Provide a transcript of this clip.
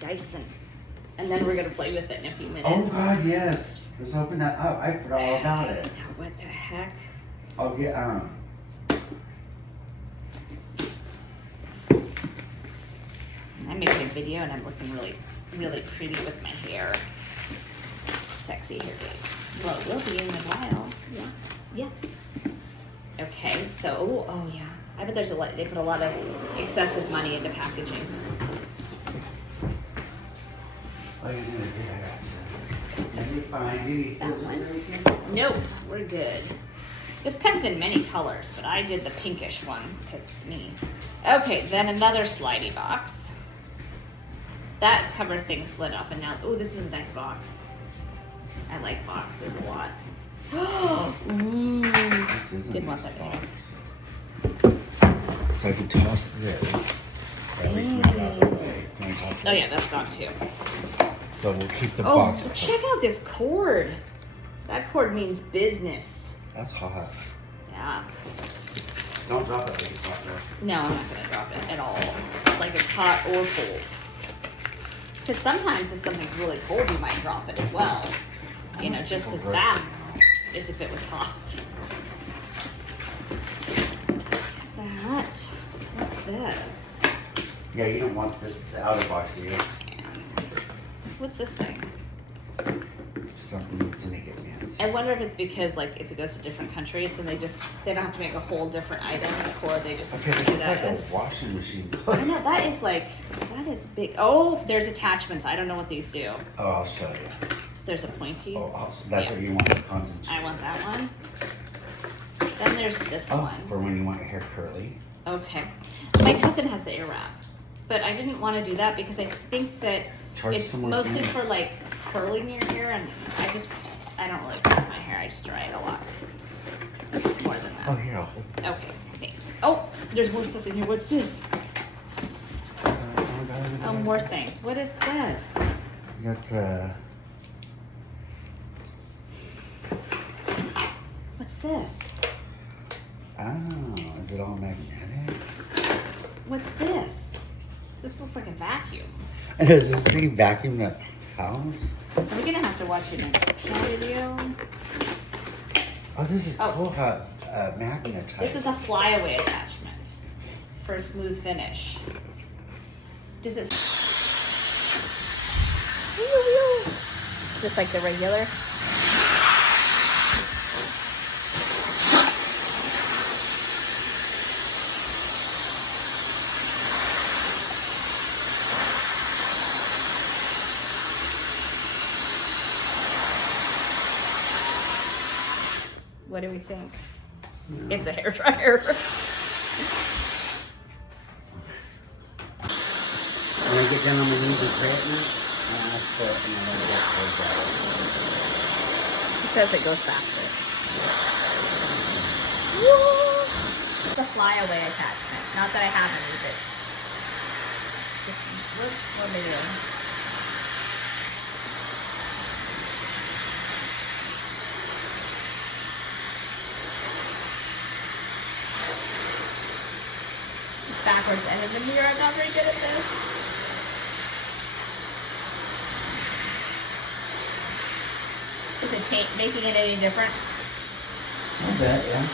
Dyson. And then we're gonna play with it in a few minutes. Oh God, yes. Let's open that up. I forgot all about it. Now, what the heck? I'll get I'm making a video and I'm looking really, really pretty with my hair. Sexy hair day. Well, it will be in a while. Yeah. Yeah. Okay, so, oh yeah. I bet there's they put a lot of excessive money into packaging. Oh, you're doing good. Can you find any scissors or anything? Nope, we're good. This comes in many colors, but I did the pinkish one because it's me. Okay, then another slidey box. That cover thing slid off, and now, oh, this is a nice box. I like boxes a lot. Ooh, This is a didn't want nice that box. there. So I can toss this. Or at least move it out of the way. Can I toss Oh yeah, this? that's gone too. So we'll keep the Oh, box. check out this cord. That cord means business. That's hot. Yeah. Don't drop it like it's hot there. No, I'm not gonna drop it at all. Like it's hot or cold. Because sometimes if something's really cold, you might drop it as well. You know, just as fast as if it was hot. That. What's this? Yeah, you don't want this the outer box, do you? What's this thing? Something to make it fancy. I wonder if it's because, like, if it goes to different countries, then they don't have to make a whole different item in the core. They just Okay, this put is it like in. a washing machine. I know that is big. Oh, there's attachments. I don't know what these do. Oh, I'll show you. There's a pointy. Oh, awesome. That's Yeah. what you want to concentrate. I want that one. Then there's this Oh, one. for when you want your hair curly. Okay. My cousin has the air wrap, but I didn't want to do that because I think that Charge it's some more mostly fingers. for like curling your hair, and I don't really curl my hair. I just dry it a lot. More than that. Oh, here, I'll hold it. Okay, thanks. Oh, there's more stuff in here. What's this? Oh, more things. What is this? You got the... What's this? Oh, is it all magnetic? What's this? This looks like a vacuum. And does this thing vacuum the house? Are we gonna have to watch an instruction video? Oh, this is Oh. cool how magnetized. This is a flyaway attachment for a smooth finish. Does it? Just like the regular? What do we think? It's a hairdryer. When I get down on my knees and pray at night, I ask for it and I let it go towards that. It says it goes faster. It's a flyaway attachment. Not that I have any, but what am I doing? It's backwards, and in the mirror, I'm not very good at this. Is it making it any different? I bet, yeah.